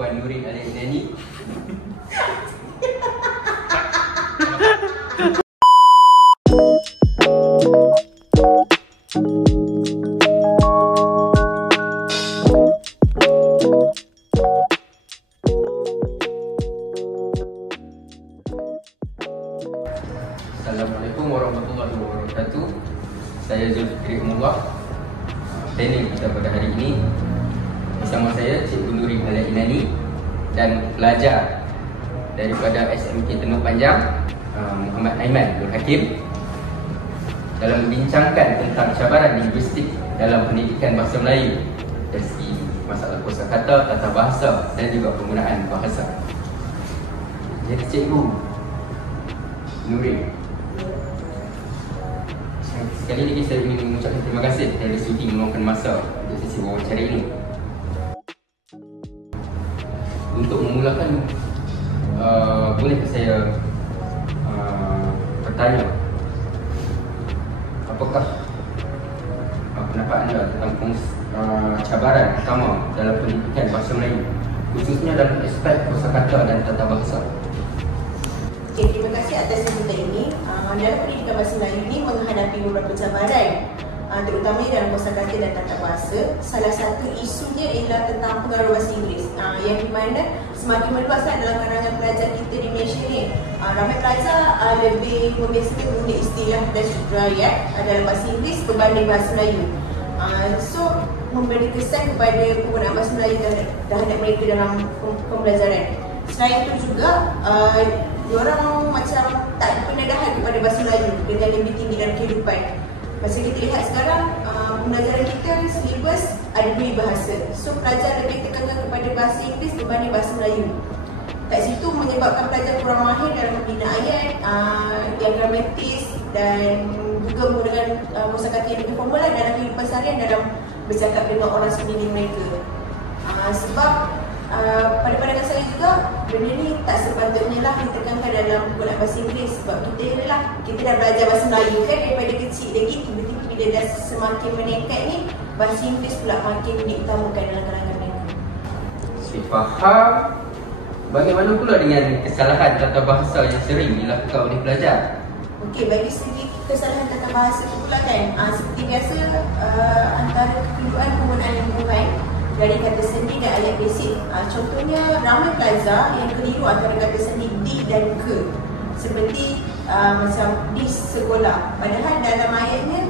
Puan Nurin Al-Inani. Assalamualaikum warahmatullahi wabarakatuh. Saya Zulfikri Umullah. Training kita pada hari ini bersama saya Cikgu Nurin Al-Inani dan pelajar daripada SMK Tengah Panjang Muhammad Aiman Abdul Hakim dalam membincangkan tentang cabaran linguistik dalam pendidikan bahasa Melayu dari segi masalah kosakata, tata bahasa dan juga penggunaan bahasa. Jadi Cikgu Nurin, sekali lagi saya ingin mengucapkan terima kasih kerana sudi meluangkan masa untuk sesi wawancara ini. Untuk memulakan, boleh saya bertanya, apakah pendapat anda tentang cabaran utama dalam pendidikan bahasa Melayu, khususnya dalam aspek kosakata dan tata bahasa? Okay, terima kasih atas sambutan ini. Dalam pendidikan bahasa Melayu ini menghadapi beberapa cabaran, terutamanya dalam kosakata dan tata bahasa. Salah satu isunya ialah tentang pengaruh bahasa Inggeris, yang di mana semakin meluaskan dalam kalangan pelajar kita di Malaysia ni. Ramai pelajar lebih membiasakan guna istilah dan strukturayat dalam bahasa Inggeris berbanding bahasa Melayu. So memberi kesan kepada penggunaan bahasa Melayu terhadap mereka dalam pembelajaran. Selain itu juga diorang macam tak ada pendedahan kepada bahasa Melayu dengan lebih tinggi dalam kehidupan. Macam kita lihat sekarang, pembelajaran kita silibus ada 2 bahasa. So pelajar lebih tekankan kepada bahasa Inggeris berbanding bahasa Melayu. Kat situ menyebabkan pelajar kurang mahir dalam membina ayat yang gramatis dan juga menggunakan kosakata yang lebih formal dalam kehidupan seharian dalam bercakap dengan orang sekeliling mereka. Sebab pada pandangan saya juga, benda ni tak sepatutnya lah ditekankan dalam penggunaan bahasa Inggeris. Sebab kita dah belajar bahasa Melayu kan daripada kecil lagi. Tiba-tiba bila dah semakin meningkat ni, bahasa Inggeris pula makin diutamakan dalam kalangan mereka. Saya faham. Bagaimana pula dengan kesalahan tata bahasa yang sering dilakukan oleh pelajar? Okey, bagi segi kesalahan tata bahasa tu pula kan, seperti biasa, antara kekeliruan penggunaan lingkungan dari kata sendi dan ayat basic. Contohnya, ramai pelajar yang keliru antara kata sendi di dan ke. Seperti macam di sekolah. Padahal dalam ayatnya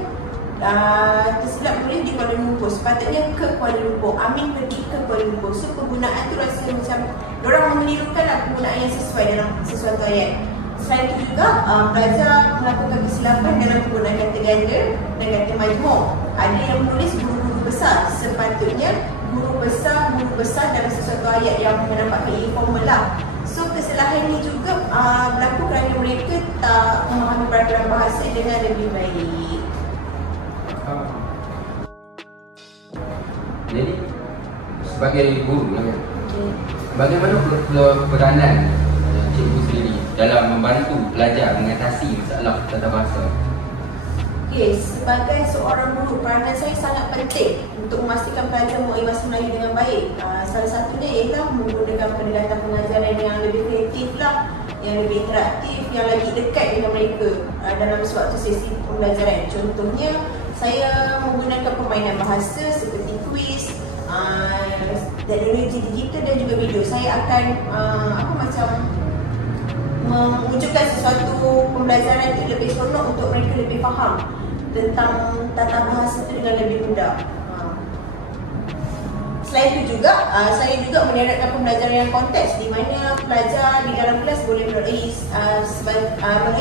tersilap tulis di Kuala Lumpur. Sepatutnya ke Kuala Lumpur. Amin pergi ke Kuala Lumpur. So penggunaan tu rasa macam diorang menirukanlah penggunaan yang sesuai dalam sesuatu ayat. Selain itu juga, pelajar melakukan kesilapan dalam penggunaan kata ganda dan kata majmuk. Ada yang menulis guru-guru besar. Sepatutnya guru besar dalam sesuatu ayat yang menampakkan informal lah. So kesalahan ini juga berlaku kerana mereka tak memahami peraturan bahasa dengan lebih baik. Jadi sebagai guru lah kan, bagaimana peranan cikgu sendiri dalam membantu pelajar mengatasi masalah tata bahasa? Okay, sebagai seorang guru, peranan saya sangat penting untuk memastikan pelajar menguasai bahasa Melayu dengan baik. Salah satunya ialah menggunakan pendekatan pengajaran yang lebih kreatif lah, yang lebih interaktif, yang lagi dekat dengan mereka dalam suatu sesi pembelajaran. Contohnya, saya menggunakan permainan bahasa seperti kuis, teknologi digital dan juga video. Saya akan mewujudkan sesuatu pembelajaran itu lebih seronok untuk mereka lebih faham tentang tata bahasa itu dengan lebih mudah. Selain itu juga, saya juga meneratkan pembelajaran yang konteks di mana pelajar di dalam kelas boleh melalui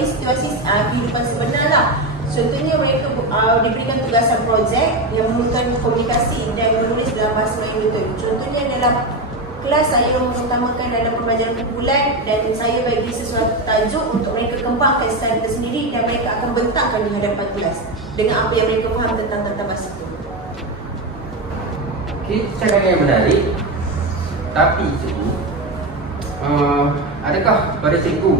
situasi kehidupan sebenar lah. Contohnya mereka diberikan tugasan projek yang memerlukan komunikasi dan menulis dalam bahasa Melayu betul. Contohnya dalam kelas saya mengutamakan dalam pembelajaran kumpulan dan saya bagi sesuatu tajuk untuk mereka kembangkan secara tersendiri dan mereka akan bentangkan di hadapan kelas dengan apa yang mereka faham tentang tata bahasa itu. Okey, cadangan yang menarik. Tapi cikgu, adakah pada cikgu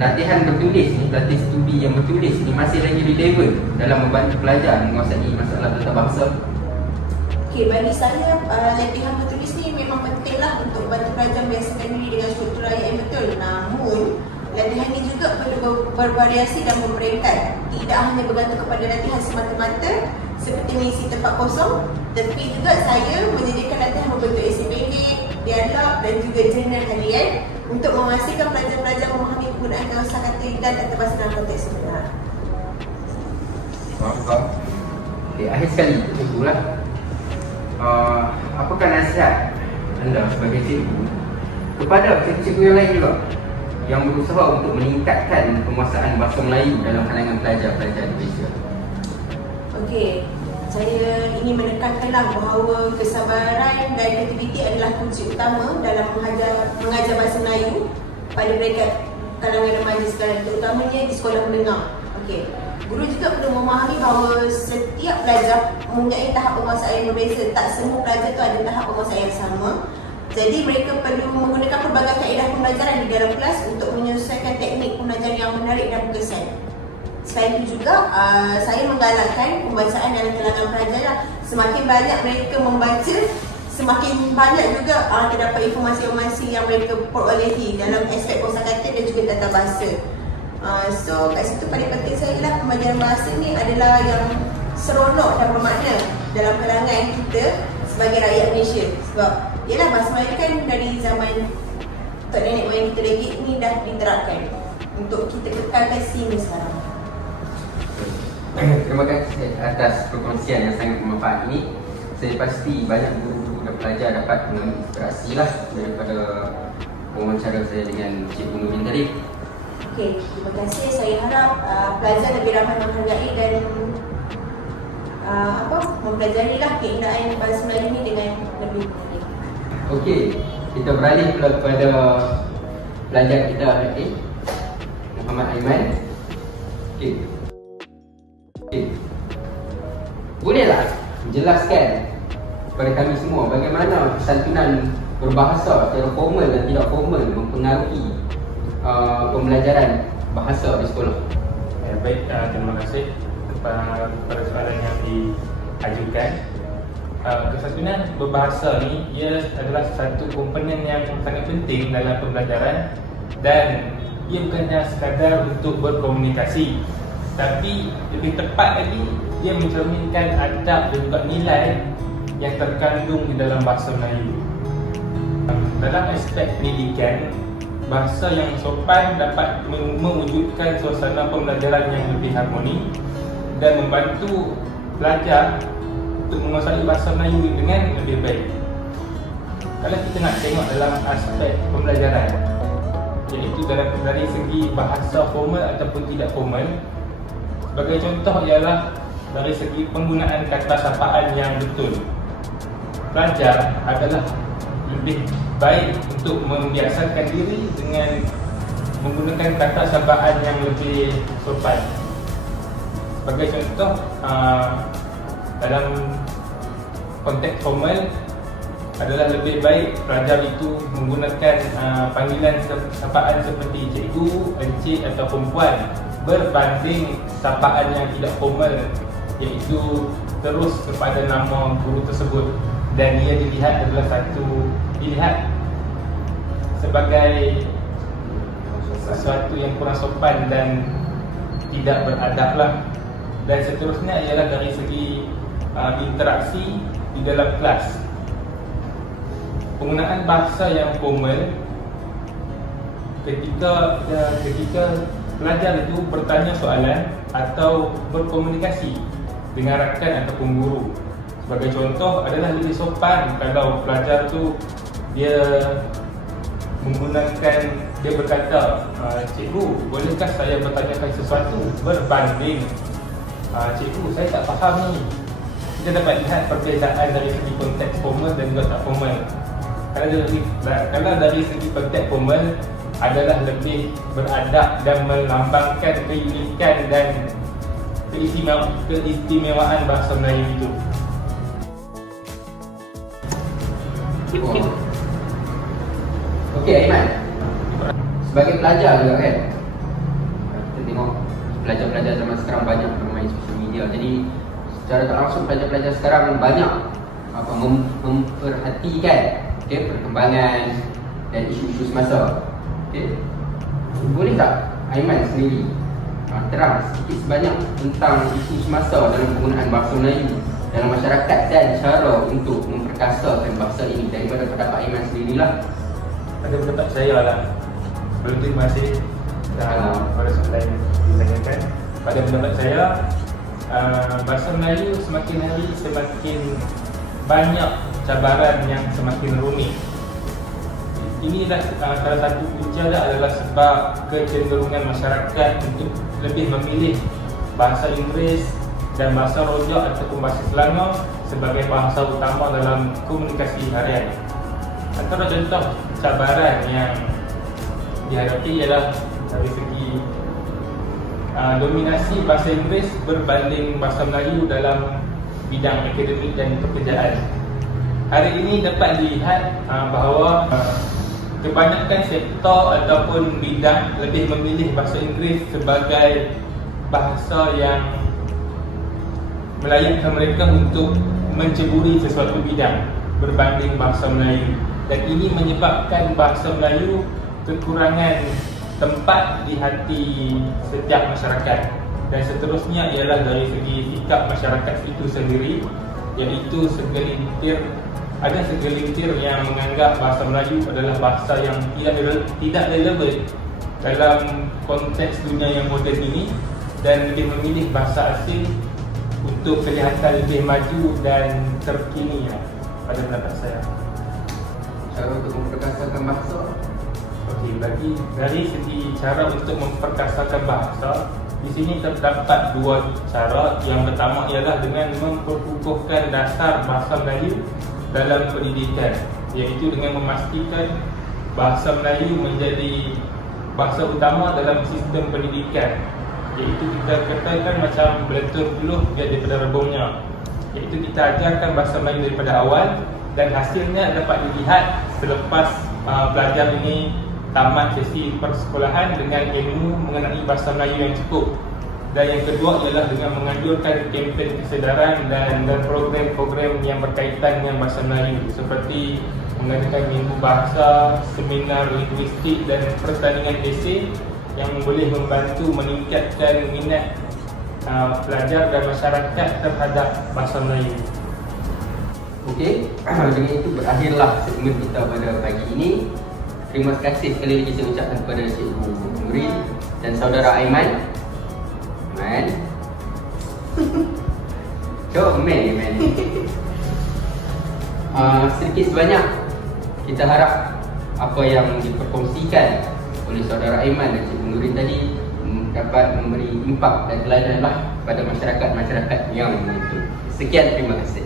latihan bertulis ni, latih studi yang bertulis ni masih lagi relevan dalam membantu pelajar menguasai masalah tata bahasa? Okey, bagi saya latihan bertulis ni memang penting lah latihan ini juga perlu bervariasi dan berperingkat. Tidak hanya bergantung kepada latihan semata-mata seperti mengisi tempat kosong, tapi juga saya menyediakan latihan membentuk esei pendek, dialog dan juga jurnal harian untuk memastikan pelajar-pelajar memahami penggunaan kosakata dan tata bahasa dalam konteks sebenar. Faham. Okay, akhir sekali itulah. Apakah nasihat anda sebagai cikgu kepada cikgu-cikgu yang lain juga yang berusaha untuk meningkatkan penguasaan bahasa Melayu dalam kalangan pelajar-pelajar di Malaysia? Okey, saya ingin menekankanlah bahawa kesabaran dan kreativiti adalah kunci utama dalam mengajar bahasa Melayu pada mereka kalangan remaja sekarang, terutamanya di sekolah menengah. Okey, guru juga perlu memahami bahawa setiap pelajar mempunyai tahap penguasaan yang berbeza. Tak semua pelajar tu ada tahap penguasaan yang sama. Jadi mereka perlu menggunakan pelbagai kaedah pembelajaran di dalam kelas untuk menyesuaikan teknik pembelajaran yang menarik dan berkesan. Selain itu juga, saya menggalakkan pembacaan dalam kalangan pelajar. Semakin banyak mereka membaca, semakin banyak juga terdapat informasi-informasi yang mereka perolehi dalam aspek kosakata dan juga tata bahasa. So kat situ paling penting saya ialah pembelajaran bahasa ni adalah yang seronok dan bermakna dalam kalangan kita sebagai rakyat Malaysia. Sebab ialah bahasa Melayu kan dari zaman tok nenek moyang kita lagi ni dah diterapkan untuk kita kekalkan sini sekarang. Terima kasih atas perkongsian yang sangat bermanfaat ini. Saya pasti banyak guru-guru dan pelajar dapat mengambil inspirasi lah daripada wawancara saya dengan Cikgu Nurin tadi. Okey, terima kasih. Saya harap pelajar lebih ramai menghargai dan mempelajarilah keindahan bahasa Melayu ini dengan lebih menarik. Okey, kita beralih kepada pelajar kita hari ini, Muhammad Aiman. Okey. Bolehlah menjelaskan kepada kami semua bagaimana kesantunan berbahasa secara formal dan tidak formal mempengaruhi pembelajaran bahasa di sekolah? Baik, terima kasih kepada soalan yang diajukan. Kesantunan berbahasa ni ia adalah satu komponen yang sangat penting dalam pembelajaran dan ia bukannya sekadar untuk berkomunikasi, tapi lebih tepat lagi ia mencerminkan adab dan juga nilai yang terkandung di dalam bahasa Melayu. Dalam aspek pendidikan, bahasa yang sopan dapat mewujudkan suasana pembelajaran yang lebih harmoni dan membantu pelajar untuk menguasai bahasa Melayu dengan lebih baik. Kalau kita nak tengok dalam aspek pembelajaran, iaitu dari segi bahasa formal ataupun tidak formal, sebagai contoh ialah dari segi penggunaan kata sapaan yang betul. Pelajar adalah lebih baik untuk membiasakan diri dengan menggunakan kata sapaan yang lebih sopan. Sebagai contoh, dalam konteks formal adalah lebih baik pelajar itu menggunakan panggilan sapaan seperti cikgu, encik ataupun puan berbanding sapaan yang tidak formal, iaitu terus kepada nama guru tersebut, dan ia dilihat sebagai sesuatu yang kurang sopan dan tidak beradab lah. Dan seterusnya ialah dari segi interaksi di dalam kelas. Penggunaan bahasa yang formal ketika pelajar itu bertanya soalan atau berkomunikasi dengan rakan ataupun guru. Sebagai contoh adalah lebih sopan kalau pelajar tu dia berkata, cikgu, bolehkah saya bertanyakan sesuatu, berbanding cikgu, saya tak faham ni. Kita dapat lihat perbezaan dari segi konteks formal dan juga tak formal. Kalau dari segi konteks formal adalah lebih beradab dan melambangkan keunikan dan keistimewaan bahasa Melayu itu. Okey, Aiman, sebagai pelajar juga kan, kita tengok pelajar-pelajar zaman sekarang banyak bermain social media. Jadi secara tak langsung pelajar-pelajar sekarang banyak memperhatikan perkembangan dan isu-isu semasa. Boleh tak Aiman sendiri terang sedikit sebanyak tentang isu semasa dalam penggunaan bahasa Melayu dalam masyarakat dan cara untuk memperkasakan bahasa ini daripada pendapat Aiman sendirilah. Pada pendapat saya lah, sebelum tu terima kasih pada soalan yang ditanyakan. Pada pendapat saya, bahasa Melayu semakin hari semakin banyak cabaran yang semakin rumit. Inilah salah satu punca adalah sebab kecenderungan masyarakat untuk lebih memilih bahasa Inggeris dan bahasa rojak ataupun bahasa Selangor sebagai bahasa utama dalam komunikasi harian. Antara contoh cabaran yang dihadapi ialah dari segi dominasi bahasa Inggeris berbanding bahasa Melayu dalam bidang akademik dan pekerjaan. Hari ini dapat dilihat bahawa kebanyakan sektor ataupun bidang lebih memilih bahasa Inggeris sebagai bahasa yang melayakkan mereka untuk menceburi sesuatu bidang berbanding bahasa Melayu. Dan ini menyebabkan bahasa Melayu kekurangan tempat di hati setiap masyarakat. Dan seterusnya ialah dari segi sikap masyarakat itu sendiri, iaitu ada segelintir yang menganggap bahasa Melayu adalah bahasa yang tidak relevan dalam konteks dunia yang moden ini dan lebih memilih bahasa asing untuk kelihatan lebih maju dan terkini pada pendapat saya. Cara untuk memperkasakan bahasa? Okey, dari segi cara untuk memperkasakan bahasa, di sini terdapat dua cara. Yang pertama ialah dengan memperkukuhkan dasar bahasa Melayu dalam pendidikan, iaitu dengan memastikan bahasa Melayu menjadi bahasa utama dalam sistem pendidikan, iaitu kita katakan macam beletup dulu biar daripada rebungnya, iaitu kita ajarkan bahasa Melayu daripada awal dan hasilnya dapat dilihat selepas pelajar ini tamat sesi persekolahan dengan ilmu mengenai bahasa Melayu yang cukup. Dan yang kedua ialah dengan menganjurkan kempen kesedaran dan program-program yang berkaitan dengan bahasa Melayu, seperti mengadakan minggu bahasa, seminar linguistik dan pertandingan esei yang boleh membantu meningkatkan minat pelajar dan masyarakat terhadap bahasa Melayu. Okey, dengan itu berakhirlah segmen kita pada pagi ini. Terima kasih sekali lagi saya ucapkan kepada Cikgu Nuril dan saudara Aiman. Man. Sedikit sebanyak kita harap apa yang diperkongsikan oleh saudara Aiman dan Cikgu Nuril tadi dapat memberi impak dan teladan pada masyarakat yang menonton. Sekian, terima kasih.